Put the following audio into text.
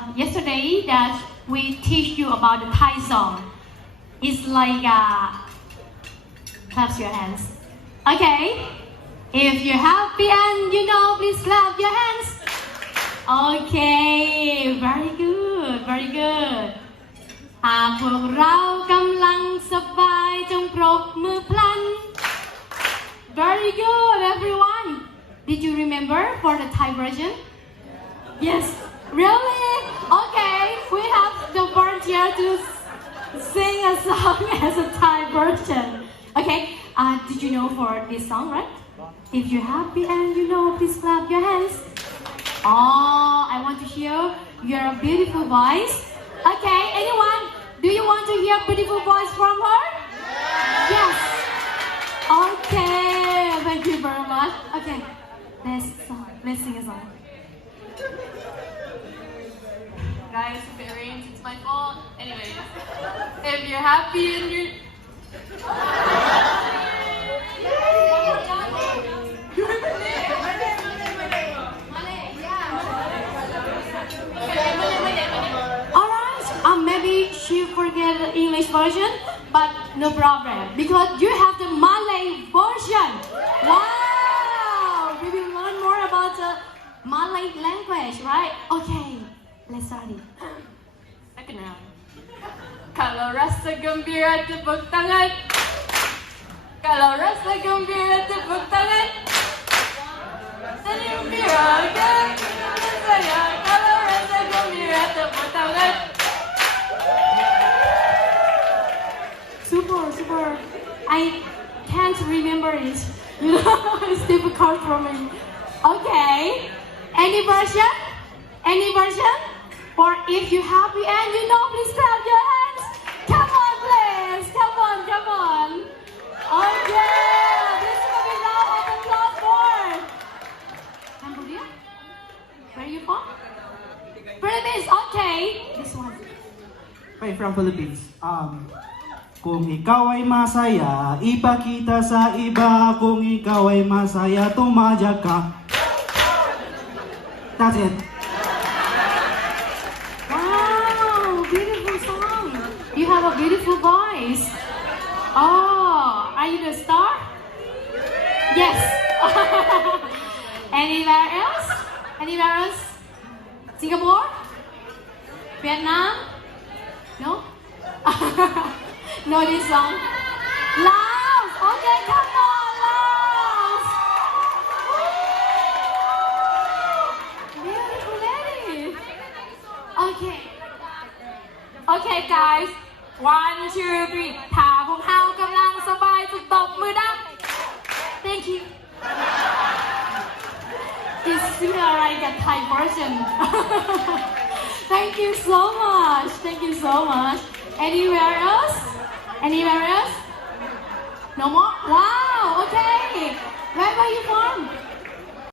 yesterday that we teach you about the Thai song. It's like clap your hands. Okay. If you're happy and you know, please clap your hands. Okay. Very good. Very good. หากพวกเรากำลังสบายจงปรบมือพลัน Very good, everyone. Did you remember for the Thai version? Yes. Really? Okay. We have the volunteer to sing a song as a Thai version. Okay. Did you know for this song, right? If you're happy and you know, please clap your hands. Oh, I want to hear your beautiful voice. Okay, anyone? Do you want to hear beautiful voice from her? Yes. Okay, thank you very much. Okay, let's sing a song. Guys, if it rains, it's my fault. Anyways, if you're happy and you're... Alright, maybe she forget the English version, but no problem, because you have the Malay version. Wow! We will learn more about the Malay language, right? Okay, let's start it. Second round. Kalau rasa gembira tepuk tangan. Kalau rasa gembira tepuk tangan. Senyum birakan saya. Kalau rasa gembira tepuk tangan. Super. I can't remember it. You know, it's difficult for me. Okay. Any version? Any version? For if you're happy and you know, please clap your hands. Come on, please. Come on. Okay. This is going to be round of applause for Cambodia. Where are you from? Philippines. Okay. This one. Right, from Philippines. Kung ikaw ay masaya, ipakita sa iba. Kung ikaw ay masaya, tumadya ka. That's it. Wow, beautiful song. You have a beautiful voice. Oh, are you the star? Yes. Anywhere else? Anywhere else? Singapore? Vietnam? No? No, this song. Laos. Okay, come on, Laos. Beautiful lady. Okay, guys. 1, 2, 3. ถ้าพวกเรากำลังสบายจะตบมือดัง Thank you. It's similar like a Thai version. Thank you so much. Anywhere else? No more? Wow, okay. Where were you from?